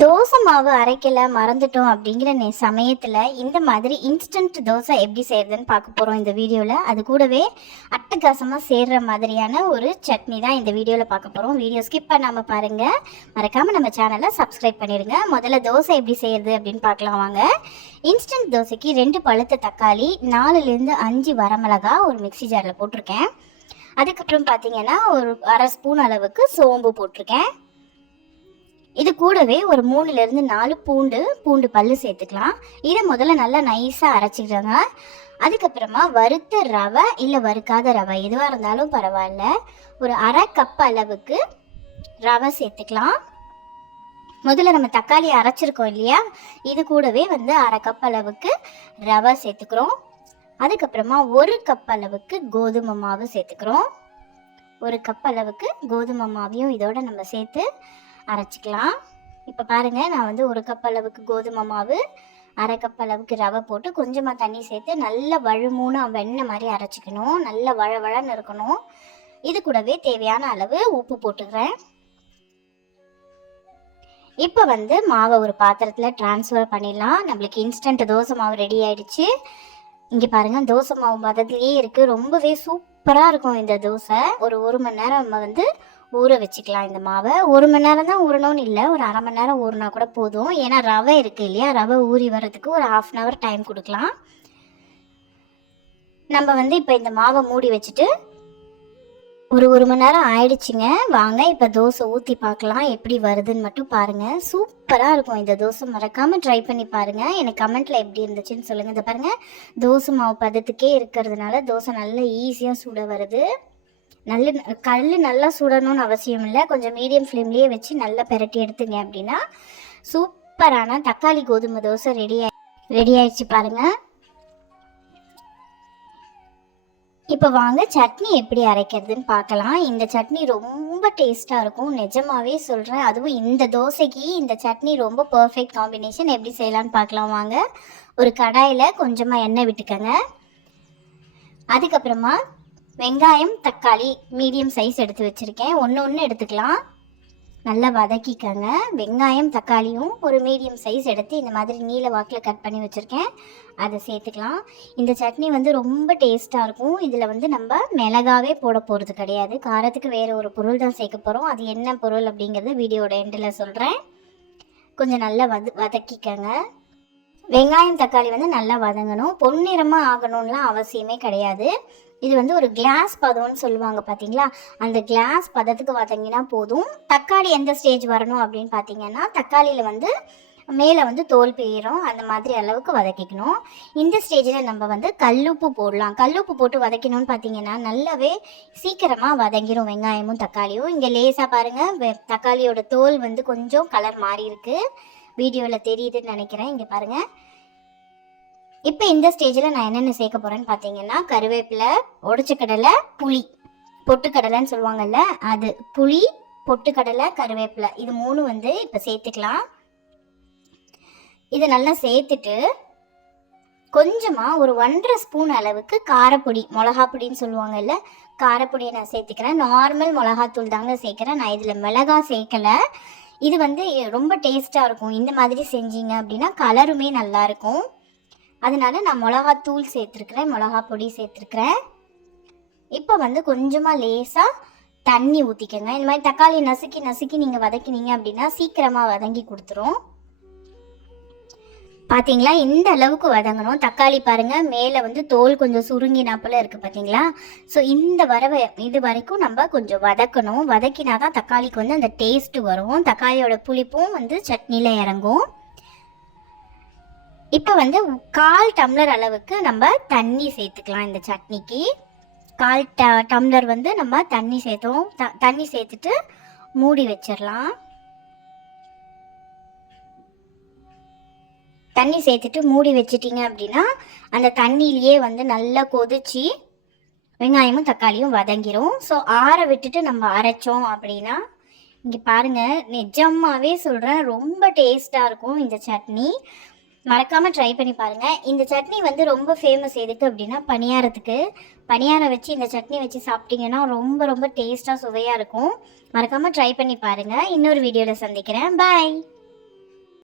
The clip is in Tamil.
தோசை மாவு அரைக்கல மறந்துட்டோம் அப்படிங்கிற நே சமயத்தில் இந்த மாதிரி இன்ஸ்டன்ட் தோசை எப்படி செய்யறதுன்னு பார்க்க போகிறோம் இந்த வீடியோவில் அது கூடவே அட்டகாசமாக சேர்ற மாதிரியான ஒரு சட்னி தான் இந்த வீடியோவில் பார்க்க போகிறோம் வீடியோ ஸ்கிப் பண்ணாமல் பாருங்கள் மறக்காமல் நம்ம சேனலை சப்ஸ்கிரைப் பண்ணிடுங்க. முதல்ல தோசை எப்படி செய்யறது அப்படின்னு பார்க்கலாம் வாங்க. இன்ஸ்டன்ட் தோசைக்கு ரெண்டு பழுத்த தக்காளி நாலுலேருந்து அஞ்சு வரமிளகா ஒரு மிக்ஸி ஜாரில் போட்டிருக்கேன். அதுக்கப்புறம் பார்த்தீங்கன்னா ஒரு அரை ஸ்பூன் அளவுக்கு சோம்பு போட்டிருக்கேன். இது கூடவே ஒரு மூணுல இருந்து நாலு பூண்டு பூண்டு பல்லு சேர்த்துக்கலாம். இதை முதல்ல நல்லா நைஸாக அரைச்சிக்கிறாங்க அதுக்கப்புறமா வறுத்த ரவை இல்லை வறுக்காத ரவை எதுவாக இருந்தாலும் பரவாயில்ல. ஒரு அரை கப் அளவுக்கு ரவை சேர்த்துக்கலாம். முதல்ல நம்ம தக்காளி அரைச்சிருக்கோம் இல்லையா? இது கூடவே வந்து அரை கப் அளவுக்கு ரவை சேர்த்துக்கிறோம். அதுக்கப்புறமா ஒரு கப் அளவுக்கு கோதுமை மாவு சேர்த்துக்கிறோம். ஒரு கப் அளவுக்கு கோதுமை மாவையும் இதோட நம்ம சேர்த்து அரைச்சிக்கலாம். இப்போ பாருங்கள் நான் வந்து ஒரு கப் அளவுக்கு கோதுமை மாவு அரை கப் அளவுக்கு ரவை போட்டு கொஞ்சமாக தண்ணி சேர்த்து நல்ல வழுமூணு வெண்ணெய் மாதிரி அரைச்சிக்கணும். நல்ல வழ வழன்னு இருக்கணும். இது கூடவே தேவையான அளவு உப்பு போட்டுக்கிறேன். இப்போ வந்து மாவை ஒரு பாத்திரத்தில் ட்ரான்ஸ்ஃபர் பண்ணிடலாம். நம்மளுக்கு இன்ஸ்டன்ட் தோசை மாவு ரெடி ஆயிடுச்சு. இங்கே பாருங்கள் தோசை மாவு மதத்துலேயே இருக்குது ரொம்பவே சூப்பராக இருக்கும் இந்த தோசை. ஒரு ஒரு மணி நேரம் நம்ம வந்து ஊற வச்சுக்கலாம் இந்த மாவை. ஒரு மணி நேரம் தான் ஊறணும்னு இல்லை ஒரு அரை மணி நேரம் ஊறினா கூட போதும். ஏன்னா ரவை இருக்குது இல்லையா? ரவை ஊறி வர்றதுக்கு ஒரு ஹாஃப் அன் ஹவர் டைம் கொடுக்கலாம். நம்ம வந்து இப்போ இந்த மாவை மூடி வச்சுட்டு ஒரு ஒரு மணி நேரம் ஆயிடுச்சுங்க. வாங்க இப்போ தோசை ஊற்றி பார்க்கலாம் எப்படி வருதுன்னு மட்டும் பாருங்கள் சூப்பராக இருக்கும் இந்த தோசை. மறக்காமல் ட்ரை பண்ணி பாருங்கள் எனக்கு கமெண்ட்டில் எப்படி இருந்துச்சுன்னு சொல்லுங்கள் இதை பாருங்கள் தோசை மாவு பதத்துக்கே இருக்கிறதுனால தோசை நல்லா ஈஸியாக சுட வருது. நல்ல கல் நல்லா சுடணும்னு அவசியம் இல்லை. கொஞ்சம் மீடியம் ஃப்ளேம்லேயே வச்சு நல்லா பெரட்டி எடுத்துங்க அப்படின்னா சூப்பரான தக்காளி கோதுமை தோசை ரெடி ரெடி ஆயிடுச்சு பாருங்கள் இப்போ வாங்க சட்னி எப்படி அரைக்கிறதுன்னு பார்க்கலாம். இந்த சட்னி ரொம்ப டேஸ்ட்டாக இருக்கும். நிஜமாவே சொல்கிறேன் அதுவும் இந்த தோசைக்கு இந்த சட்னி ரொம்ப பர்ஃபெக்ட் காம்பினேஷன் எப்படி செய்யலான்னு பார்க்கலாம் வாங்க. ஒரு கடாயில் கொஞ்சமாக எண்ணெய் விட்டுக்கங்க. அதுக்கப்புறமா வெங்காயம் தக்காளி மீடியம் சைஸ் எடுத்து வச்சுருக்கேன். ஒன்று ஒன்று எடுத்துக்கலாம். நல்லா வதக்கிக்கோங்க. வெங்காயம் தக்காளியும் ஒரு மீடியம் சைஸ் எடுத்து இந்த மாதிரி நீல வாக்கில் கட் பண்ணி வச்சுருக்கேன். அதை சேர்த்துக்கலாம். இந்த சட்னி வந்து ரொம்ப டேஸ்ட்டாக இருக்கும். இதில் வந்து நம்ம மிளகாவே போட போகிறது கிடையாது. காரத்துக்கு வேறு ஒரு பொருள் தான் சேர்க்க போகிறோம் அது என்ன பொருள் அப்படிங்கிறத வீடியோட எண்டில் சொல்கிறேன் கொஞ்சம் நல்லா வத வதக்கிக்கோங்க. வெங்காயம் தக்காளி வந்து நல்லா வதங்கணும். பொன்னிறமாக ஆகணும்லாம் அவசியமே கிடையாது. இது வந்து ஒரு கிளாஸ் பதம்னு சொல்லுவாங்க பார்த்தீங்களா அந்த கிளாஸ் பதத்துக்கு வதங்கினா போதும். தக்காளி எந்த ஸ்டேஜ் வரணும் அப்படின்னு பார்த்தீங்கன்னா தக்காளியில் வந்து மேலே வந்து தோல் பெயரும் அந்த மாதிரி அளவுக்கு வதக்கிக்கணும். இந்த ஸ்டேஜில் நம்ம வந்து கல்லுப்பு போடலாம். கல்லுப்பு போட்டு வதக்கணும்னு பார்த்தீங்கன்னா நல்லாவே சீக்கிரமாக வதங்கிடும் வெங்காயமும் தக்காளியும். இங்கே லேசாக பாருங்கள் தக்காளியோட தோல் வந்து கொஞ்சம் கலர் மாறி இருக்கு வீடியோவில் தெரியுதுன்னு நினைக்கிறேன். இங்கே பாருங்கள் இப்போ இந்த ஸ்டேஜில் நான் என்னென்ன சேர்க்க போகிறேன்னு பார்த்தீங்கன்னா கருவேப்பிலை உடச்சக்கடலை புளி. பொட்டுக்கடலைன்னு சொல்லுவாங்கல்ல அது புளி பொட்டுக்கடலை கருவேப்பிலை. இது மூணு வந்து இப்போ சேர்த்துக்கலாம். இதை நல்லா சேர்த்துட்டு கொஞ்சமாக ஒரு ஒன்றரை ஸ்பூன் அளவுக்கு காரப்பொடி மிளகா பொடின்னு சொல்லுவாங்கல்ல காரப்பொடியை நான் சேர்த்துக்கிறேன். நார்மல் மிளகாத்தூள் தாங்க சேர்க்குறேன். நான் இதில் மிளகா சேர்க்கலை. இது வந்து ரொம்ப டேஸ்ட்டாக இருக்கும். இந்த மாதிரி செஞ்சீங்க அப்படின்னா கலருமே நல்லாயிருக்கும் அதனால நான் மிளகாத்தூள் சேர்த்துருக்குறேன் மிளகா பொடி சேர்த்துருக்குறேன். இப்போ வந்து கொஞ்சமாக லேசாக தண்ணி ஊற்றிக்கங்க இந்த மாதிரி தக்காளி நசுக்கி நசுக்கி நீங்கள் வதக்கினீங்க அப்படின்னா சீக்கிரமாக வதங்கி கொடுத்துரும். பார்த்தீங்களா இந்த அளவுக்கு வதங்கணும். தக்காளி பாருங்கள் மேலே வந்து தோல் கொஞ்சம் சுருங்கினாப்புல இருக்குது பார்த்தீங்களா ஸோ இந்த வரவை இது வரைக்கும் நம்ம கொஞ்சம் வதக்கணும். வதக்கினா தான் தக்காளிக்கு வந்து அந்த டேஸ்ட்டு வரும். தக்காளியோட புளிப்பும் வந்து சட்னியில் இறங்கும். இப்போ வந்து கால் டம்ளர் அளவுக்கு நம்ம தண்ணி சேர்த்துக்கலாம் இந்த சட்னிக்கு. கால் ட டம்ளர் வந்து நம்ம தண்ணி சேர்த்தோம். த தண்ணி சேர்த்துட்டு மூடி வச்சிடலாம். தண்ணி சேர்த்துட்டு மூடி வச்சிட்டிங்க அப்படின்னா அந்த தண்ணியிலேயே வந்து நல்லா கொதிச்சு வெங்காயமும் தக்காளியும் வதங்கிரும். ஸோ ஆற விட்டுட்டு நம்ம அரைச்சோம் அப்படின்னா இங்கே பாருங்கள் நிஜமாகவே சொல்கிறேன் ரொம்ப டேஸ்ட்டாக இருக்கும் இந்த சட்னி. மறக்காமல் ட்ரை பண்ணி பாருங்கள் இந்த சட்னி வந்து ரொம்ப ஃபேமஸ் எதுக்கு அப்படின்னா பணியாரத்துக்கு. பணியாரம் வச்சு இந்த சட்னி வச்சு சாப்பிட்டீங்கன்னா ரொம்ப ரொம்ப டேஸ்ட்டாக சுவையாக இருக்கும். மறக்காமல் ட்ரை பண்ணி பாருங்கள் இன்னொரு வீடியோவில் சந்திக்கிறேன். பாய்